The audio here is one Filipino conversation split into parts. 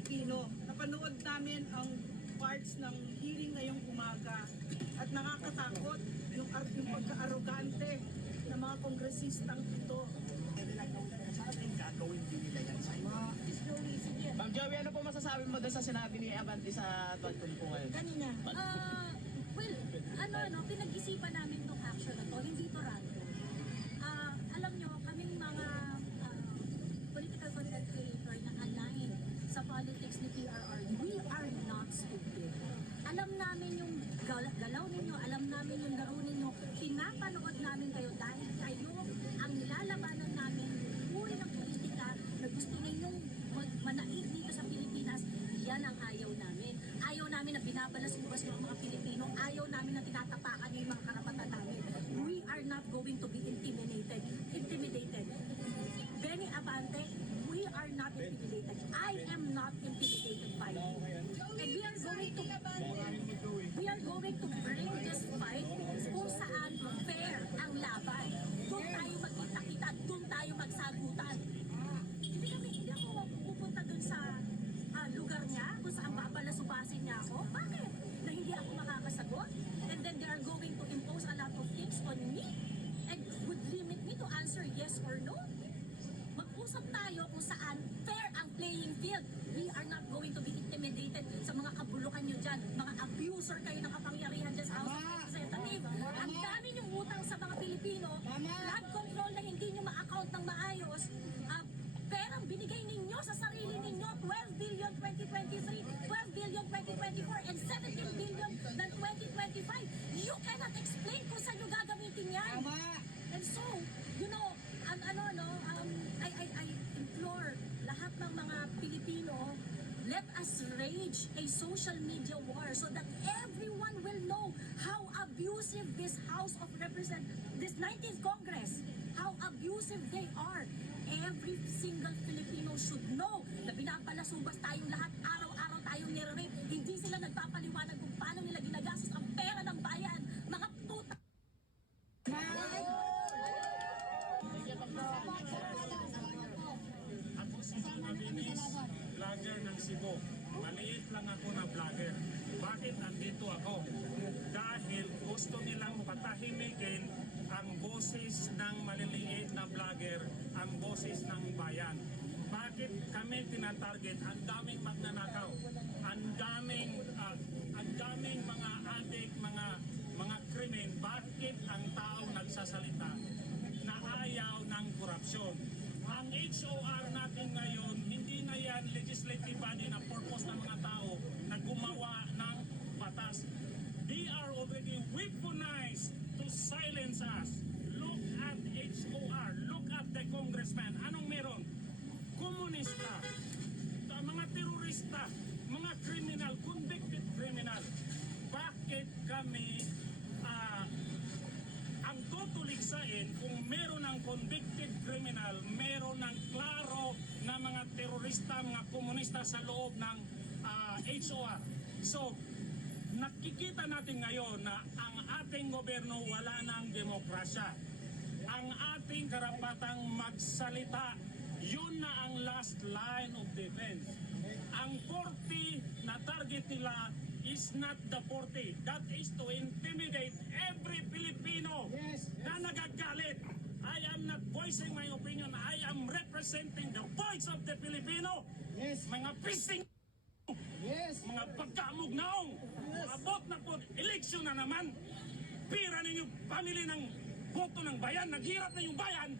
Pilipino. Napanood namin ang parts ng hearing ngayong umaga at nakakatakot yung pagka-arrogante ng mga kongresistang ito. Gagawin din nila yan sa'yo. Ma'am Joey, ano po masasabi mo doon sa sinabi ni Abante sa Tuan po ngayon? Kanina. Well, pinag-isipan namin tong action na to, hindi to random. Alam nyo, kaming mga political content creator na aligned sa politics ni PRR, we are not stupid. Alam namin yung galaw ninyo, alam namin yung laro ninyo, pinapanood namin kayo dahil kayo ang nilalabanan namin, uri ng politika na gusto ninyong manaig dito sa Pilipinas. Yan ang ayaw namin. Ayaw namin na binabalas-ubas ng mga Pilipino. Ayaw namin na tinatapakan yung mga karapatan namin. We are not going to be intimidated. Benny Abante, we are not intimidated. I am not intimidated by you. And we are going to bring this fight kung saan fair ang laban. Doon tayo magkita-kita, doon tayo magsagutan. Hindi ako pupunta doon sa lugar niya kung saan babalasubasin niya ako. Bakit? Na hindi ako makakasagot? And then they are going to impose a lot of things on me and would limit me to answer yes or no. Mag-usap tayo kung saan fair ang playing field. We are not going to be intimidated sa mga kabulukan nyo dyan. Mga abuser kayo ng kapangyarihan dyan sa House of Representatives. Ang dami nyong utang sa mga Pilipino. Flood control na hindi nyo ma-account ng maayos. Perang binigay ninyo sa sarili ninyo, 12 billion 2023, 12 billion 2024, and 17 billion ng 2025. You cannot explain kung saan nyo gagamitin yan. And so, I implore lahat ng mga Pilipino, let us rage a social media war so that everyone will know how abusive this House of Representatives, this 19th Congress, how abusive they are. Every single Filipino should know na binabalasubas tayong lahat, araw-araw tayong nire-rape. Hindi sila nagpapaliwanag kung paano nila ginagastos ang pera ng bayan. Mga puta! Ako si Mabinis, vlogger ng Cebu. Maliit lang ako na vlogger. Bakit nandito ako? Dahil gusto nilang patahimikin ang boses ng maliliit na vlogger, ang boses ng bayan. Bakit kami tinatarget? Ang daming magnanakaw, ang daming mga adik, mga krimen. Bakit ang tao nagsasalita na ayaw ng korupsyon? Ang HOR natin ngayon, hindi na yan legislative body na purpose ng mga tao na gumawa ng batas. They are already weaponized to silence us. Look at HOR, look at the congressman. Anong meron? Komunista, mga terorista, mga criminal, convicted criminal. Bakit kami ang tutuligsain kung meron ng convicted criminal, meron ng klaro na mga terorista, mga komunista sa loob ng HOR. So, nakikita natin ngayon na ang ating gobyerno wala ng demokrasya. Ang ating karapatang magsalita, yun na ang last line of defense. Ang 40 na target nila is not the 40. That is to intimidate every Filipino na nagagalit. I am not voicing my opinion. I am representing the voice of the Filipino. Mga pising, mga pagkamugnaong, abot na po, eleksyon na naman. Pira ninyo, pamili ng boto ng bayan, naghirap na yung bayan.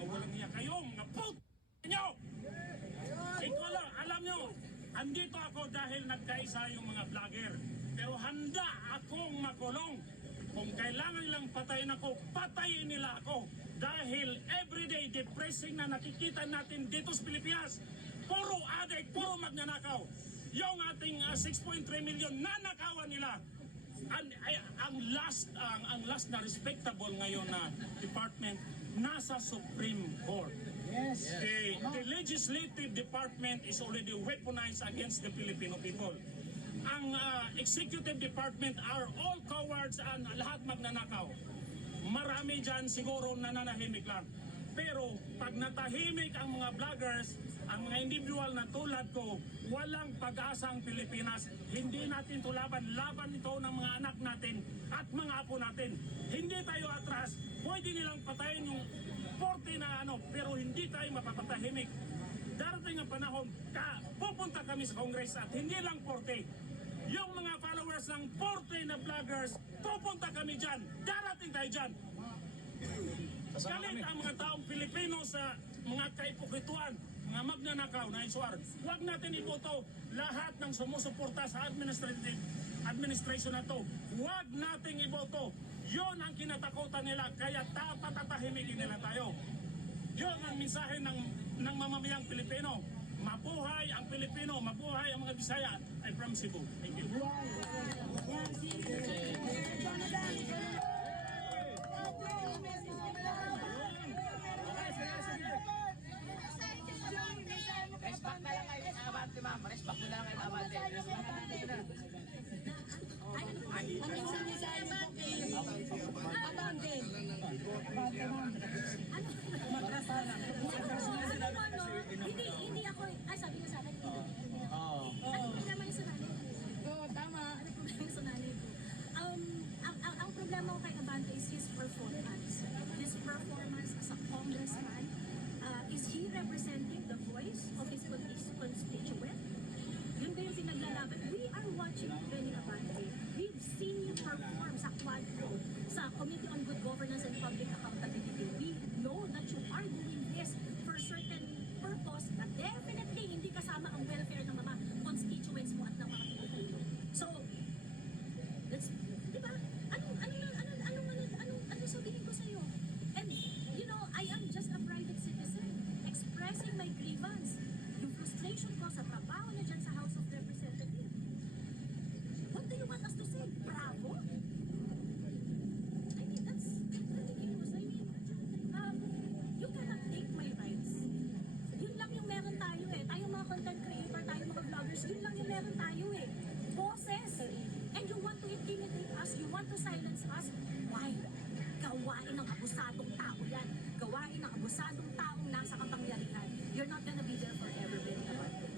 Mawalang niya kayo, mga puto nyo. Ikaw lang, alam nyo, andito ako dahil nagkaisa yung mga vlogger. Pero handa akong makulong. Kung kailangan nilang patayin ako, patayin nila ako. Dahil everyday depressing na nakikita natin dito sa Pilipinas, puro addict, puro magnanakaw. Yung ating 6.3 million nanakawan nila. Ang last na respectable ngayon na department nasa Supreme Court. The legislative department is already weaponized against the Filipino people. Ang executive department are all cowards and lahat magnanakaw. Marami dyan siguro nananahimik lang. Pero pag natahimik ang mga vloggers, ang mga individual na tulad ko, walang pag-asa ang Pilipinas. Hindi natin ito laban. Laban ito ng mga anak natin at mga apo natin. Hindi tayo atras. Pwede nilang patayin yung 40 na pero hindi tayo mapapatahimik. Darating ang panahon, pupunta kami sa Congress at hindi lang 40. Yung mga followers ng 40 na vloggers, pupunta kami dyan. Darating tayo dyan. Galit ang mga taong Pilipino sa mga kaipokituan, mga magnanakaw na iswar. Huwag natin iboto lahat ng sumusuporta sa administration na to. Huwag nating iboto. Yon ang kinatakutan nila, kaya patatahimikin nila tayo. Yon ang mensahe ng mamamayang Pilipino. Mabuhay ang Pilipino, mabuhay ang mga Bisaya. I'm from Cebu. Thank you. Respect na lang kay Abante, ma'am. Respect na lang kay Abante. Hindi ako, sabi niya sa akin, ano problema yung sa nanay ko? Oo, tama. Ano problema yung sa nanay ko? Ang problema ko kay Abante is his performance. His performance as a congressman. Is he representing the voice of his constituent? Yun ba yung pinaglalaban? We are watching Benny Abante. We've seen you perform sa Quadro, sa Committee on Good Governance and Public Accountability. We know that you are doing this for a certain purpose na definitely hindi kasama ang welfare ng mga constituents mo at ng mga Pilipino. So, let's, di ba? Ano sabihin ko sa'yo? And, you know, I am just a private citizen expressing my grievance. Yung frustration ko sa trabaho na dyan sa House of Representatives. What do you want us to say? Bravo? I mean, that's ridiculous. I mean, you cannot take my rights. Yun lang yung meron tayo eh. Tayong mga content creator, tayong mga vloggers, yun lang yung meron tayo eh. Boses. And you want to intimidate us, you want to silence us. Why? Gawain ng abusadong tao yan. Gawain ng abusadong taong nasa kapangyarihan. You're not gonna be there forever, Benny Abante.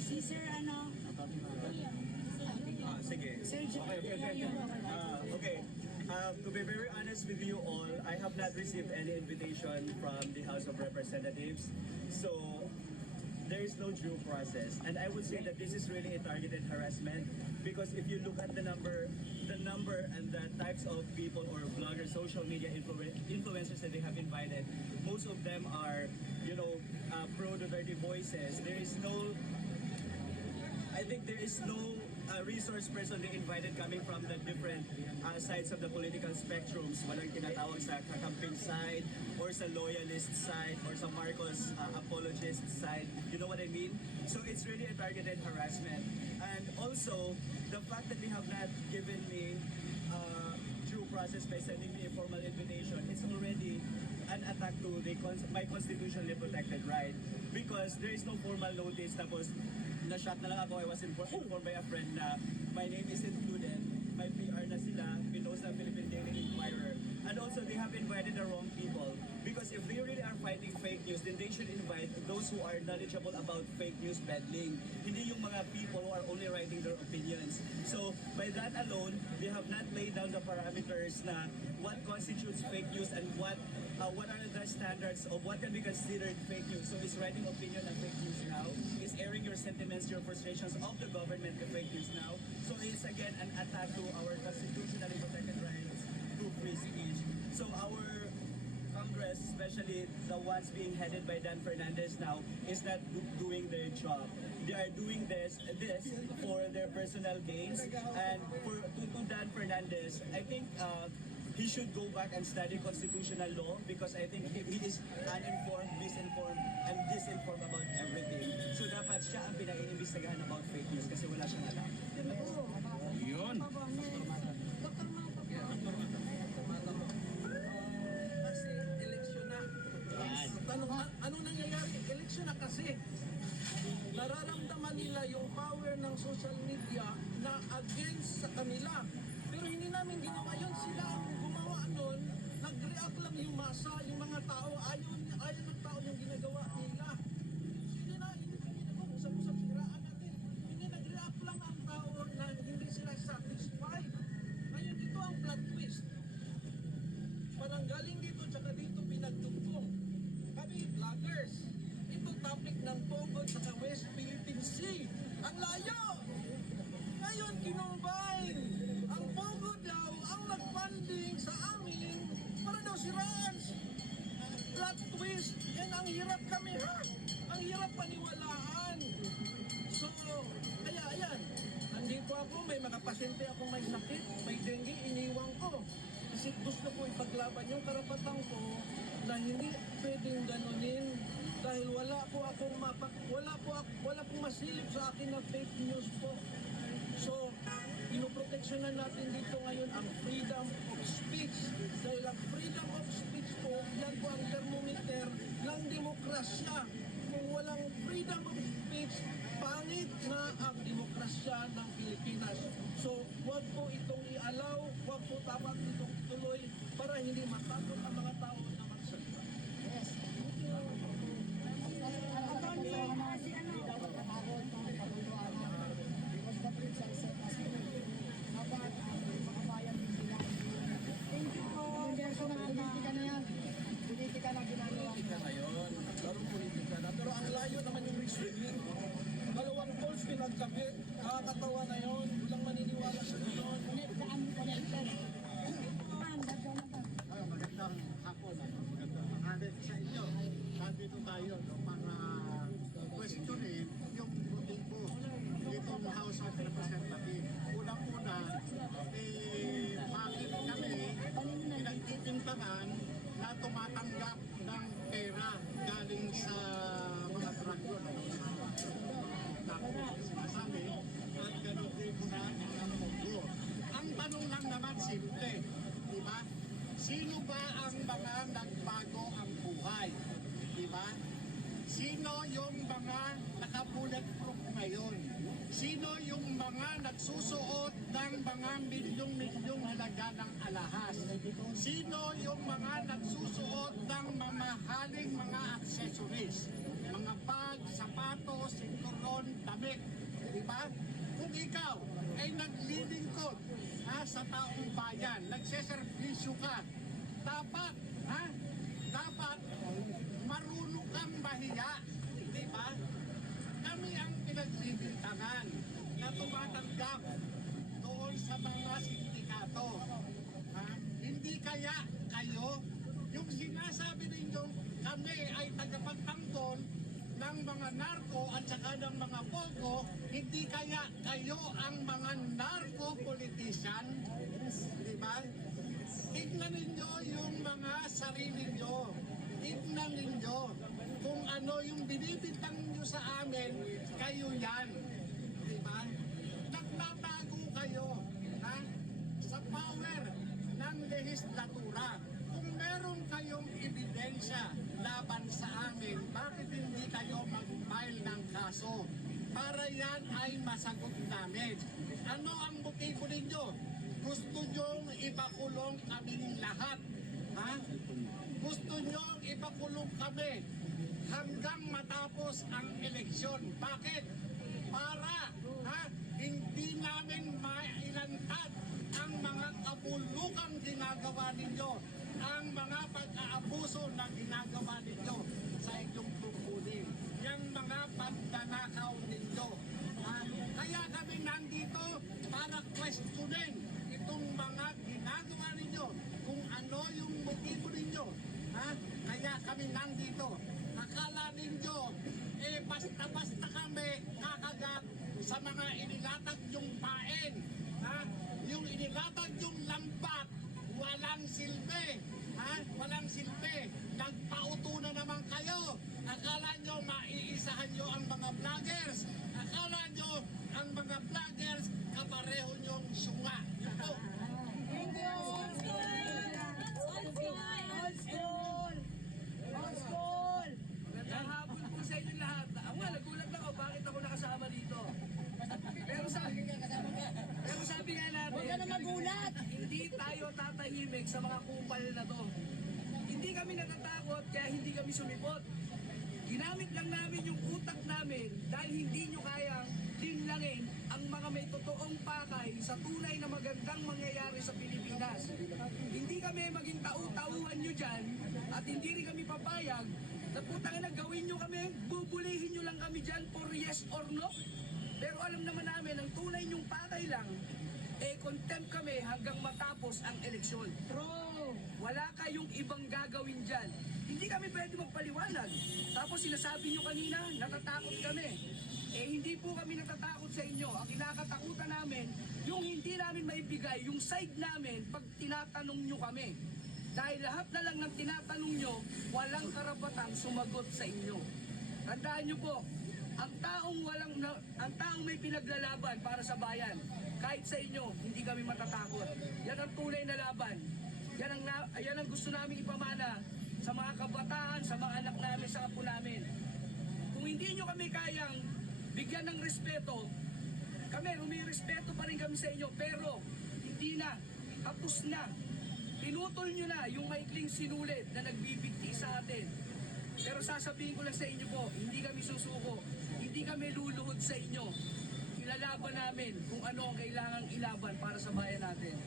Si Sir Sige. Okay. To be very honest with you all, I have not received any invitation from the House of Representatives. So, there is no due process. And I would say that this is really a targeted harassment because if you look at the number and the types of people or bloggers, social media influencers that they have invited, most of them are, pro-Duterte voices. I think there is no resource person they invited coming from the different sides of the political spectrums. Walang tinatawag sa kakamping side or sa loyalist side or sa Marcos apologist side. You know what I mean? So it's really a targeted harassment. And also, the fact that they have not given me due process by sending me a formal invitation, it's already an attack to my constitutionally protected right. Because there is no formal notice, tapos na-shock na lang ako. I was informed by a friend na my name is included, may PR na sila, pinost ng Philippine Daily Inquirer. And also, they have invited the wrong people. Because if they really are fighting fake news, then they should invite those who are knowledgeable about fake news peddling. Hindi yung mga people who are only writing their opinions. So, by that alone, they have not laid down the parameters na what constitutes fake news and what are the standards of what can be considered fake news. So, is writing opinion and fake news now? Is airing your sentiments, your frustrations of the government to fake news now? So, it's again an attack to our constitutionally protected rights to free speech. So, our Congress, especially the ones being headed by Dan Fernandez now, is not doing their job. They are doing this for their personal gains. And to Dan Fernandez, I think he should go back and study constitutional law because I think he is uninformed, misinformed, and disinformed about everything. So dapat siya ang pinag-iimbestigahan about fake news kasi wala siyang alam. Yan lang po. Yun. Kasi eleksyon na. Ano nangyayari? Eleksyon na kasi. Nararamdaman nila yung power ng social media na against sa kanila. Pero hindi namin ginawa yun. Sila ang gumawa nun. Nag-react lang yung masa, plot twist. Yan ang hirap kami ha. Ang hirap paniwalaan. So, kaya ayan. Nandito ako, may mga pasyente akong may sakit, may dengue, iniwan ko. Kasi gusto ko ipaglaban yung karapatan ko na hindi pwedeng ganunin dahil wala pong masilip sa akin na fake news po. So, pinoproteksyonan natin dito ngayon ang freedom of speech. Dahil ang freedom of speech po, yan po ang thermometer ng demokrasya. Kung walang freedom of speech, pangit na ang demokrasya ng Pilipinas. So, huwag po itong i-allow, huwag po dapat itong tuloy para hindi matakot ang mga tao na magsalita. Politika na yun. Larong politika na. Pero ang layo naman yung reasoning. Dalawang polls pinagkapit. Nakakatawa na yun. Walang maniniwala sa yun. Magandang hapon. Magandang sa inyo. Nandito tayo para questionin yung voting po dito ng House of Representatives. Unang-una, bakit kami pinagtitintangan na tumatanggap ng pera galing sa mga dragyon sinasabi at ganun din sa mga mundo. Ang tanong lang naman simple, di ba? Sino ba ang mga nagbago ang buhay? Di ba? Sino yung mga naka-bulletproof ngayon? Sino yung mga nagsusuot ng mga milyong-milyong halaga ng alahas? Sino yung mga nagsusuot ng mamahaling mga accessories? Mga bag, sapatos, sinturon, damit. Diba? Kung ikaw ay naglilingkod sa taong bayan, nagseservisyo ka, dapat marunong kang mahiya. Diba? Kami ang pinagbibintangan na tumatanggap doon sa mga sindikato. Hindi kaya kayo, yung sinasabi ninyo kami ay tagapagtanggol ng mga narko at saka ng mga pogo, hindi kaya kayo ang mga narco-politician? Diba? Tignan ninyo yung mga sarili nyo. Tignan ninyo kung ano yung binibintang nyo sa amin, kayo yan. Diba? Nagtatago kayo sa power ng lehislatura. Kung meron kayong ebidensya laban sa amin, bakit hindi kayo mag-file ng kaso? Para yan ay masagot namin. Ano ang motibo ninyo? Gusto nyong ipakulong kaming lahat? Gusto nyong ipakulong kami hanggang matapos ang eleksyon. Bakit? Para hindi namin mailantad ang mga kabulukang ginagawa ninyo, ang mga pag-aabuso na ginagawa ninyo sa inyong tungkulin, yung mga pagdanakaw ninyo. Kaya kami nandito para questionin itong mga ginagawa ninyo, kung ano yung motibo ninyo. Kaya kami nandito. Akala ninyo, basta-basta kami kakagat sa mga inilatag yung paen. Yung inilatag yung lambat, walang silbi. Walang silbi. Nagpauto na naman kayo. Akala nyo maiisahan nyo ang mga vloggers. Akala nyo ang mga vloggers kapareho nyong sunga. Yun po. Thank you! Old school! Old school! Magandang hapon po sa inyo lahat. Nagulat ako bakit ako nakasama dito. Pero sabi nga natin, huwag ka na magulat. Hindi tayo tatahimik sa mga kupal na to. Hindi kami natatakot kaya hindi kami sumipot. Ginamit lang namin yung utak namin dahil hindi nyo kayang linlangin ang mga may totoong pakay sa tunay na magandang mangyayari sa Pilipinas. Hindi kami maging tau-tauhan nyo dyan at hindi rin kami papayag na putang ina gawin nyo kami, bubulihin nyo lang kami dyan for yes or no. Pero alam naman namin ang tunay nyong pakay lang, contempt kami hanggang matapos ang eleksyon. Wala kayong ibang gagawin dyan. Hindi Hindi kami pwede magpaliwanag. Tapos sinasabi nyo kanina, natatakot kami. Eh hindi po kami natatakot sa inyo. Ang kinakatakutan namin, yung hindi namin maibigay, yung side namin pag tinatanong nyo kami. Dahil lahat na lang ng tinatanong nyo, walang karapatang sumagot sa inyo. Tandaan nyo po, ang taong may pinaglalaban para sa bayan, kahit sa inyo, hindi kami matatakot. Yan ang tunay na laban. Yan ang gusto namin ipamana sa mga kabataan, sa mga anak namin, sa apo namin. Kung hindi nyo kami kayang bigyan ng respeto, kami, rumirespeto pa rin kami sa inyo, pero hindi na, tapos na. Pinutol nyo na yung maikling sinulit na nagbibigti sa atin. Pero sasabihin ko lang sa inyo po, hindi kami susuko, hindi kami luluhod sa inyo. Ilalaban namin kung ano ang kailangang ilaban para sa bayan natin.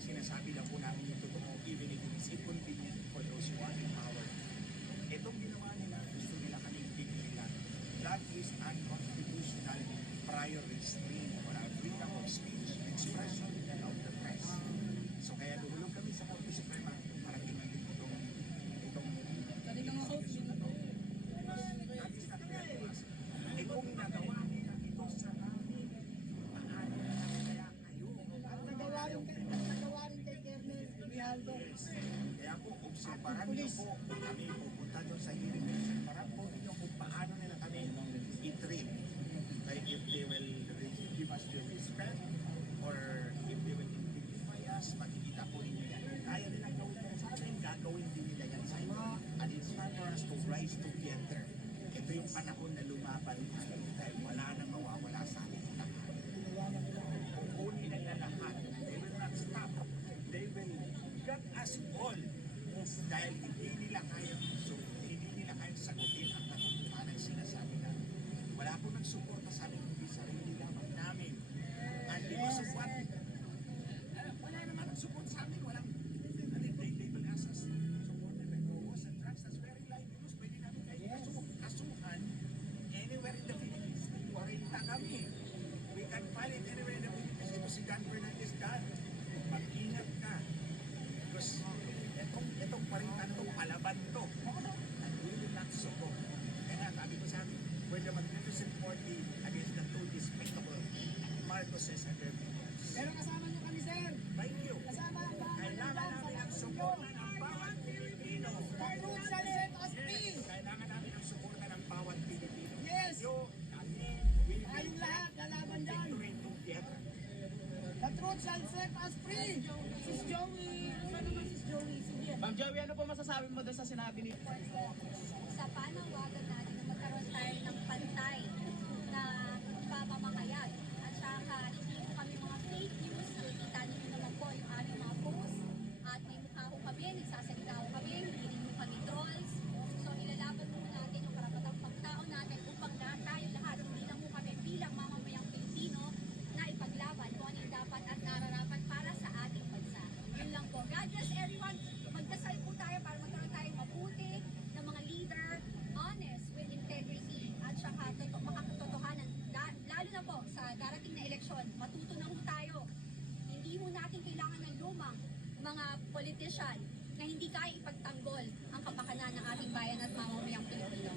Sinasabi lang po namin yung totoo, even if it is inconvenient for those who are in power. Itong ginawa nila, gusto nila kaming pigilan. That is unconstitutional prior restraint on our freedom of speech, expression, and of the press. So kaya dumulog kami sa Korte Suprema para tingnan itong that is not fair to us. Eh kung nagawa nila ito sa amin, paano kaya kayo? Kaya po, obserbaran niyo po kami pupunta doon sa hearing. Obserbaran po ninyo kung paano nila kami i-treat. Like if they will give us the respect or if they will intimidate us, makikita po ninyo yan. Kaya nilang gawin yan sa amin, gagawin din nila yan sa inyo. And it's time for us to rise together. Ito yung panahon na lumaban tayo dahil wala nang mawawala sa amin lahat. Kukunin nila lahat. They will not stop. They will gut us all dahil hindi nila kaya sagutin ang katotohanan sinasabi namin. Wala po nagsuporta sa amin kundi sarili lamang namin. And because of what? Wala naman nagsupport sa amin. Walang they label us as supported by Gogos and drugs. That's very libelous. Pwede namin kayo kasuhan anywhere in the Philippines. 40 kami. We can file it anywhere in the Philippines. Ito si Dan Fernandez Dan. Mag-ingat ka. Because itong paritan to, palaban to. And we will not support. Kaya sabi ko sa amin, we're the magnificent 40 against the two despicable Marcoses and their people. Pero kasama nyo kami, sir. Thank you. Kasama ang bahay. Kailangan namin ang suporta ng bawat Pilipino. Kailangan namin ang suporta ng bawat Pilipino. Yes. Kayo, kami, we will Tayong lahat, lalaban dyan. victory together. The truth shall set us free. Sis Joey, ano naman Sis Joey? Sige. Ma'am Joey, ano po masasabi mo doon sa sinabi ni Sa panawagan natin na magkaroon tayo ng pantay na pamamakayag at saka hindi po kami mga fake news. Nakikita niyo naman po yung aming mga post at may mukha ko kami, nagsasalita ko kami, hindi rin mo kami trolls. So ilalaban mo natin yung karapatang pagtao natin upang tayo lahat, hindi lang mo kami bilang mamamayang Pilipino na ipaglaban kung ano yung dapat at nararapat para sa ating bansa. Yun lang po. God bless everyone. Magdasal po tayo para magkaroon tayong mabuti na mga leader, honest with integrity at saka makakatotohanan. Lalo na po sa darating na eleksyon, matuto na po tayo. Hindi mo natin kailangan ng lumang mga politician na hindi kaya ipagtanggol ang kapakanan ng ating bayan at mamamayang Pilipino.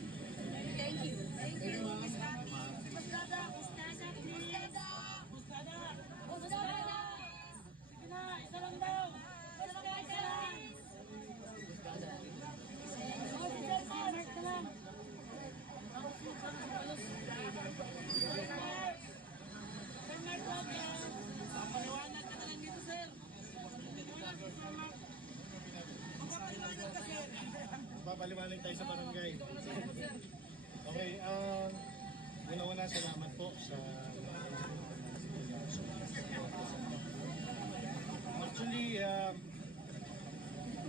Thank you. Thank you. Bustada, please. Bustada. Sige na, isa lang daw. Bustada. Mark na lang. Paliwanag ka na lang dito, sir. Papaliwanag tayo sa barangay. Okay, una-una salamat po sa actually,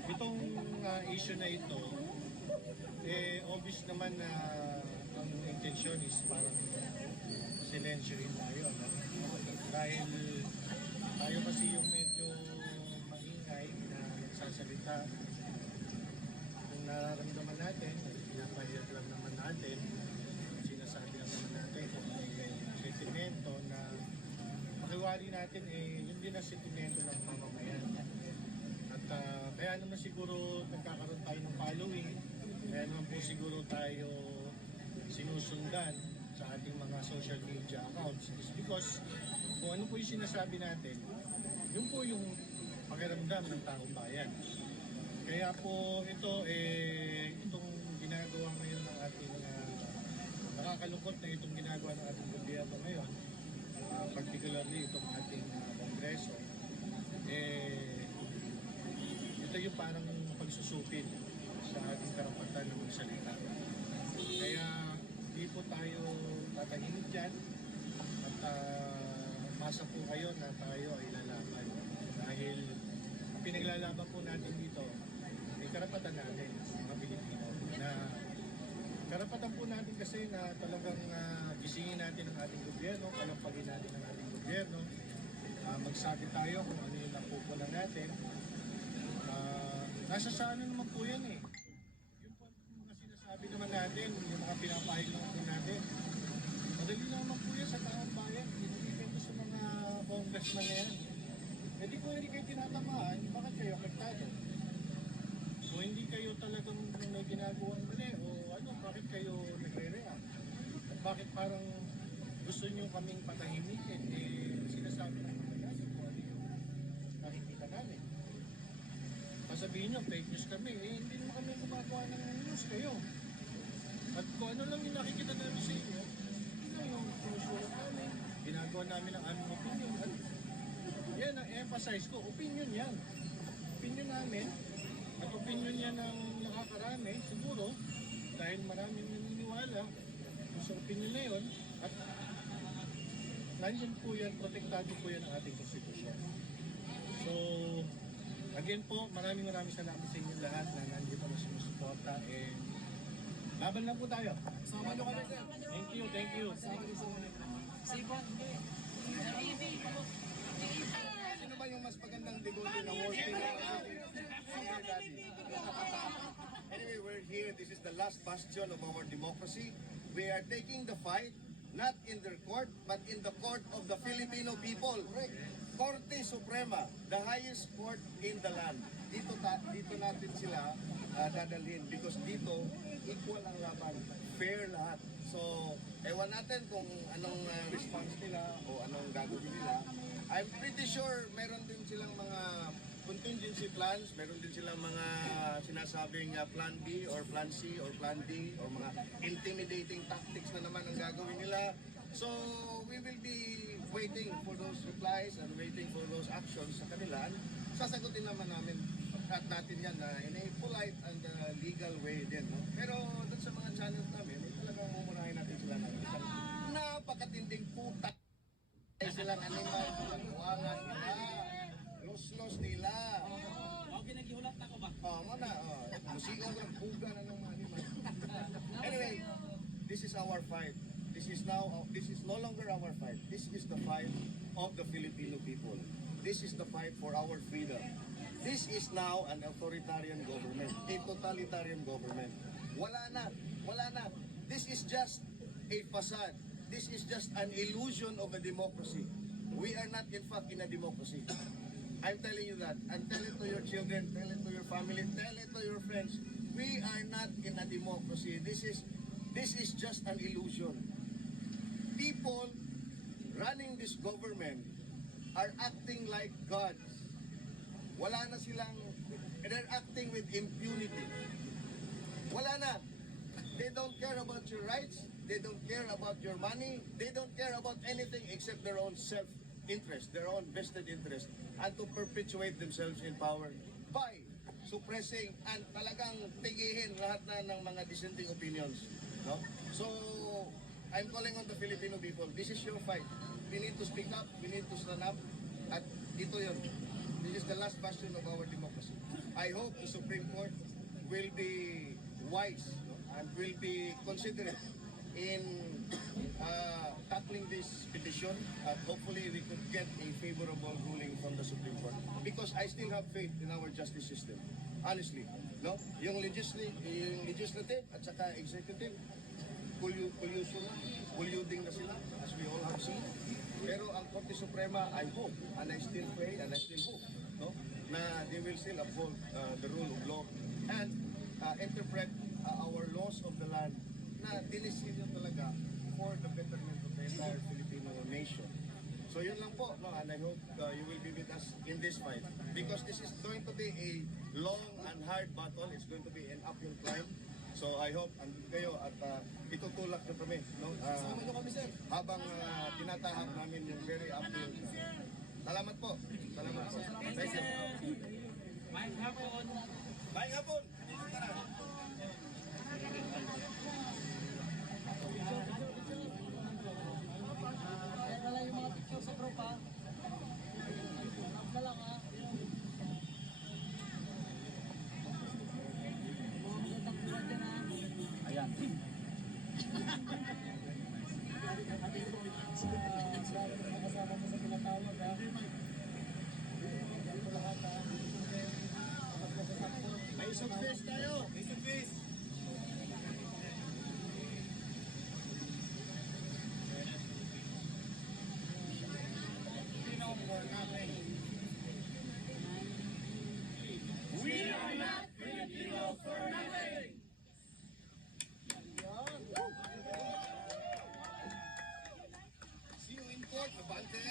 itong issue na ito, obvious naman na ang intensyon is parang silensyoin tayo. No? Dahil tayo kasi yung medyo maingay na nagsasalita. Kung nararamdaman natin, pinapahirap lang naman natin, sinasabi lang naman natin yun din ang sentimento ng mamamayan. At kaya naman siguro nagkakaroon tayo ng following, kaya naman po siguro tayo sinusundan sa ating mga social media accounts is because kung ano po yung sinasabi natin, yun po yung pakiramdam ng taong bayan. Kaya po ito, itong ginagawa ngayon ng ating, nakakalungkot na itong ginagawa ng ating gobyerno ngayon, particularly itong ating kongreso, ito yung parang pagsusupin sa ating karapatan ng magsalita. Kaya hindi po tayo tatahimik dyan at masa po kayo na tayo ay lalaban. Dahil ang pinaglalaban po natin dito ay karapatan natin, mga Pilipino, na karapatan po natin kasi na talagang gisingin natin ang ating gobyerno, kalampagin natin ang ating gobyerno, magsabi tayo kung ano yung napupunan natin. Nasa sa ano naman po yan eh. Yung po mga sinasabi naman natin, yung mga pinapahig naman po natin. Madali naman po yan sa taong bayan. Hindi kayo sa mga congressman na yan. E di kung hindi kayo tinatamaan, bakit kayo apektado? Kung hindi kayo talagang may ginagawang mali o ano, bakit kayo nagre-react? At bakit parang gusto nyo kaming patahimikin? Sinasabi naman natin kung ano yung nakikita namin. Sabihin nyo, fake news kami, hindi naman kami gumagawa ng news kayo. At kung ano lang yung nakikita namin sa inyo, yun lang yung sinusulat namin, ginagawa namin ang aming opinion. At yan ang emphasize ko, opinion yan. Opinion namin, at opinion yan ng nakakarami, siguro, dahil maraming naniniwala sa opinion na yun, at nandiyan po yan, protektado po yan ang ating konstitusyon. So, again po, maraming salamat sa inyo lahat na nandito na sumusuporta. Laban lang po tayo. Sama nyo kami, sir. Thank you, thank you. Sino ba yung mas magandang degote na working Sugar Daddy? Anyway, we're here. This is the last bastion of our democracy. We are taking the fight not in their court, but in the court of the Filipino people. Korte Suprema, the highest court in the land. Dito natin sila dadalhin because dito equal ang laban, fair lahat. So, ewan natin kung anong response nila o anong gagawin nila. I'm pretty sure meron din silang mga contingency plans, meron din silang mga sinasabing plan B or plan C or plan D or mga intimidating tactics na naman ang gagawin nila. So, we will be waiting for those replies and waiting for those actions sa kanila. Sasagutin naman natin yan in a polite and legal way din. No? Pero dun sa mga channels namin, talagang mumurahin natin sila ng isang napakatinding puta. Ay silang animal, silang buwangan nila, los nila. Okay, naghihulat ako ba? Muna, musigaw ng buga na ng mga animal. Anyway, this is our fight. This is no longer our fight. This is the fight of the Filipino people. This is the fight for our freedom. This is now an authoritarian government, a totalitarian government. Wala na. This is just a facade. This is just an illusion of a democracy. We are not in fact in a democracy. I'm telling you that. And tell it to your children, tell it to your family, tell it to your friends. We are not in a democracy. This is just an illusion. People running this government are acting like gods. They're acting with impunity. Wala na. They don't care about your rights. They don't care about your money. They don't care about anything except their own self-interest, their own vested interest, and to perpetuate themselves in power by suppressing and talagang tigihin lahat na ng mga dissenting opinions. No? So, I'm calling on the Filipino people. This is your fight. We need to speak up. We need to stand up. At ito yun. This is the last bastion of our democracy. I hope the Supreme Court will be wise and will be considerate in tackling this petition. At hopefully we could get a favorable ruling from the Supreme Court. Because I still have faith in our justice system. Honestly. No? Yung legislative at saka executive, colluding na sila, as we all have seen. Pero ang Korte Suprema, I hope, and I still pray, and I still hope, no, na they will still uphold the rule of law and interpret our laws of the land na dinisilyo talaga for the betterment of the entire Filipino nation. So yun lang po, no, and I hope you will be with us in this fight because this is going to be a long and hard battle. It's going to be an uphill climb. So I hope andun kayo at itutulak nyo kami, no? Habang tinatahak namin yung very uphill. Salamat po. Salamat po. Thank you. Maayong hapon. Maayong hapon. Ayan. May isang fish tayo. May isang fish. See you in court, Abante.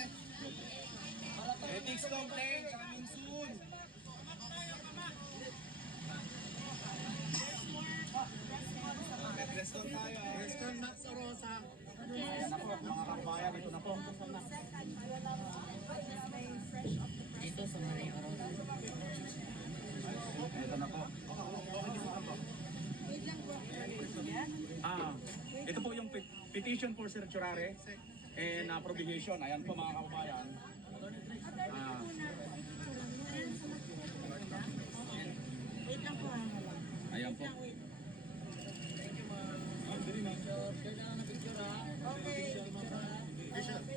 Ethics complaint coming soon. Restaurant tayo. Restaurant Max Rosa. Ayan na po, mga kababayan, ito na po. Dito sa Maria Aurora. Ito na po. Ito po yung petition for certiorari and approbation. Ayan po mga kababayan. Wait lang po. Ayan po. Okay.